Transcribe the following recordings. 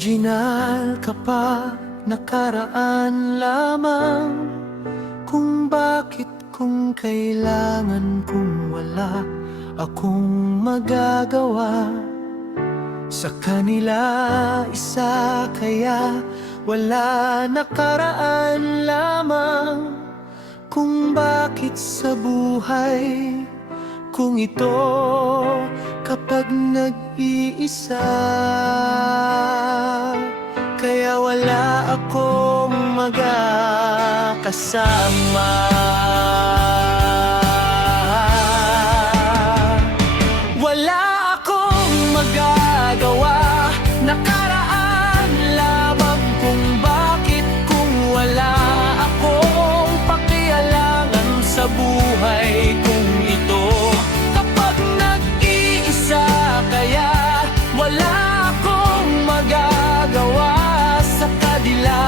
Original ka pa, nakaraan lamang. Kung bakit kung kailangan kung wala akong magagawa. Sa kanila isa kaya wala, nakaraan lamang. Kung bakit sa buhay kung ito kapag nag-iisa, kaya wala akong magkakasama. Wala akong magagawa, nakaraan lamang. Kung bakit kung wala akong pakialangan sa buhay kung ito kapag nag-iisa, kaya wala akong magagawa sa kanila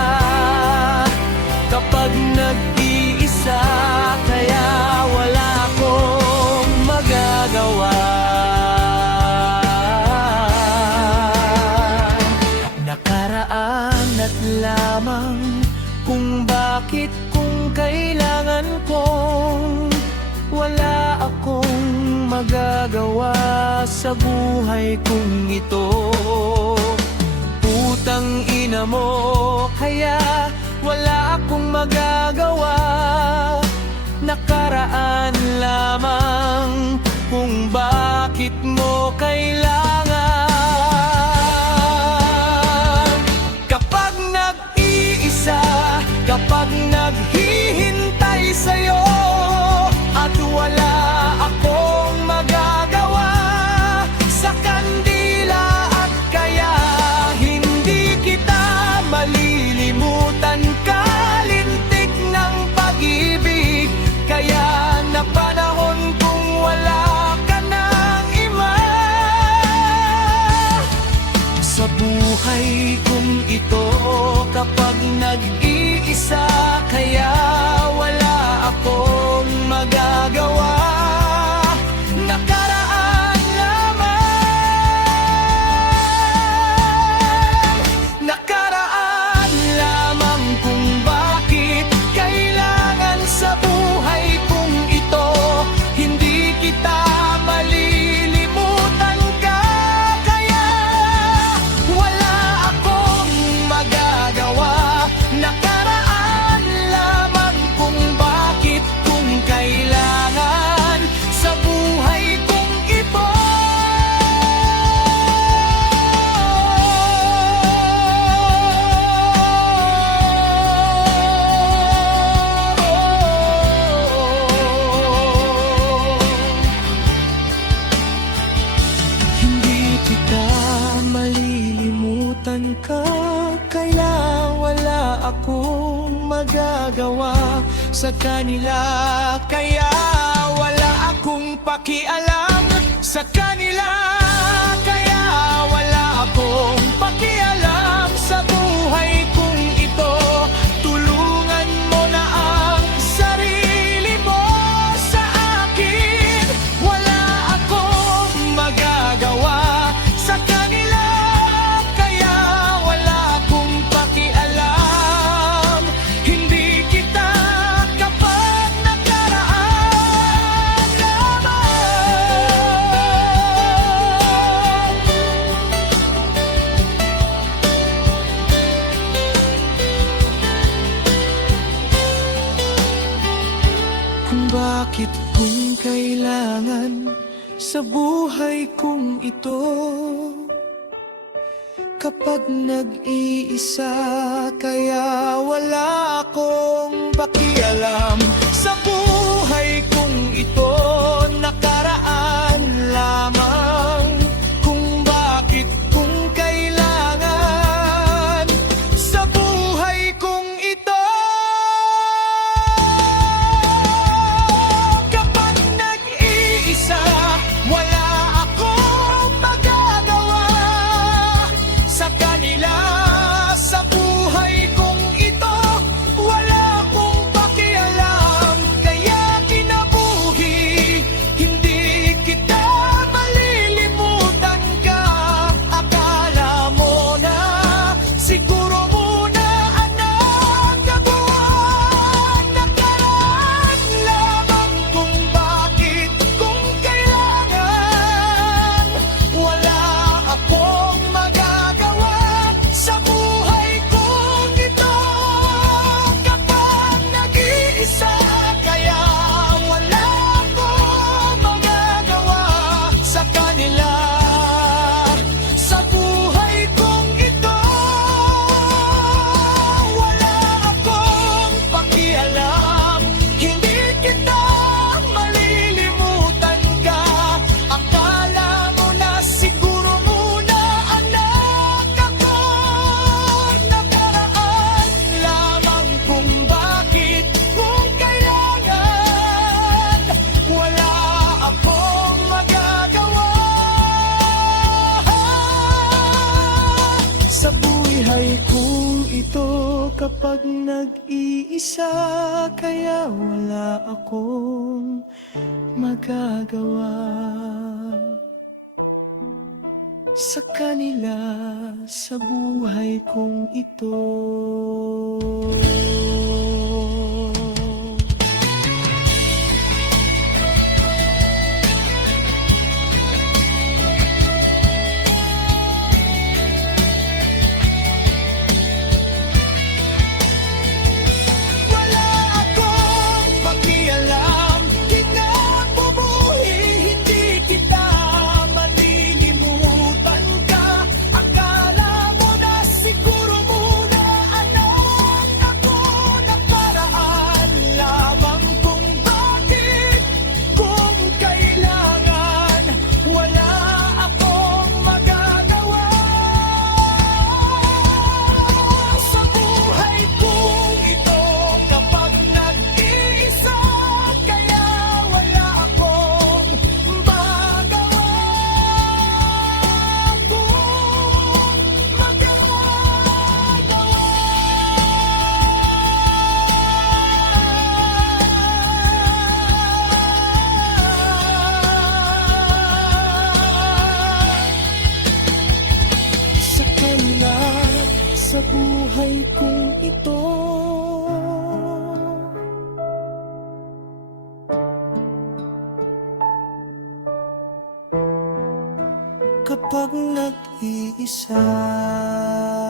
kapag nag-iisa, kaya wala akong magagawa. Nakaraan at lamang. Kung bakit kung kailangan kong wala akong magagawa sa buhay kung ito. Putang ina mo, kaya wala akong magagawa. Nakaraan lamang. Kung bakit mo kailangan kapag nag-iisa, kapag naghihintay sa'yo, at wala akong magagawa sa kandila, at kaya hindi kita malilimutan. Kalintik ng pag-ibig, kaya na panahon kung wala ka nang iba sa buhay kong ito kapag nag-iisa, kaya wala akong magagawa. Nakaraan lamang. Nakaraan lamang. Kung bakit kailangan sa buhay kong ito hindi kita malilimutan ka, kaya wala akong magagawa. Nakaraan lamang. Kung bakit kung kailangan sa buhay kong ito hindi kita malilimutan ka, kaya wala akong magagawa sa kanila, kaya wala akong pakialam sa kanila, kaya wala akong pakialam sa buhay kong ito. Tulungan mo na ang sarili mo sa akin. Wala akong magagawa sa kanila, kaya wala akong pakialam. Hindi kita kapag nakaraan lamang. Kung bakit kung kailangan sa buhay kong ito kapag nag-iisa, kaya wala akong pakialam sa buhay kong ito. Nakaraan lamang. Kung bakit kung kailangan sa buhay kong ito kapag nag-iisa, wala akong magagawa sa kanila. Sa buhay kong ito wala akong pakialam, kaya kinabuhi buhay kong ito kapag nag-iisa, kaya wala akong magagawa. Sa kanila, sa buhay kong ito. Wala akong pakialam, kinabubuhi, hindi kita malilimutan ka. Akala mo na siguro muna, anak, ako nakaraan lamang kung bakit, kung kailangan, wala akong magagawa. Sa buhay kong ito kapag nag-iisa, kaya wala akong magawa kung sa kanila, sa buhay kong ito. Kapag nag-iisa.